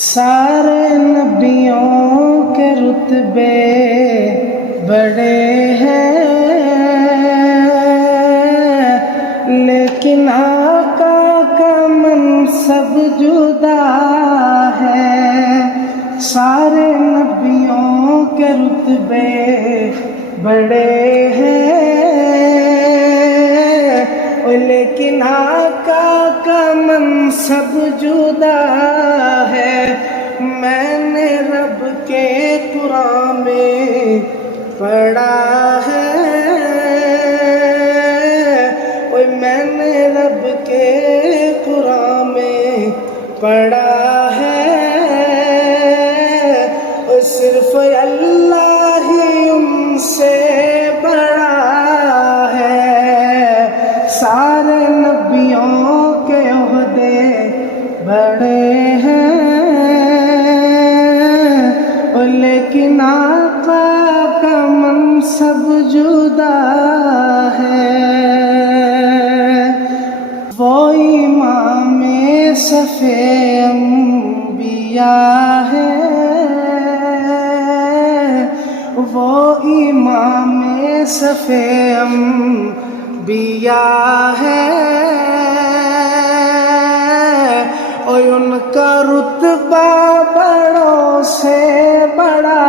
سارے نبیوں کے رتبے بڑے ہیں، لیکن آقا کا منصب جدا ہے۔ سارے نبیوں کے رتبے بڑے ہیں، لیکن آقا کا منصب جدا ہے۔ میں نے رب کے قرآن میں پڑھا ہے، میں نے رب کے قرآن میں پڑھا ہے، صرف اللہ ہی ان سے بڑا ہے۔ سارے نبیوں کے عہدے بڑے ہیں، لیکن آقا کا منصب جدا ہے۔ وہ امام صف انبیاء ہے، وہ امام صف انبیاء ہے، اور ان کا رتبہ بڑوں سے بڑا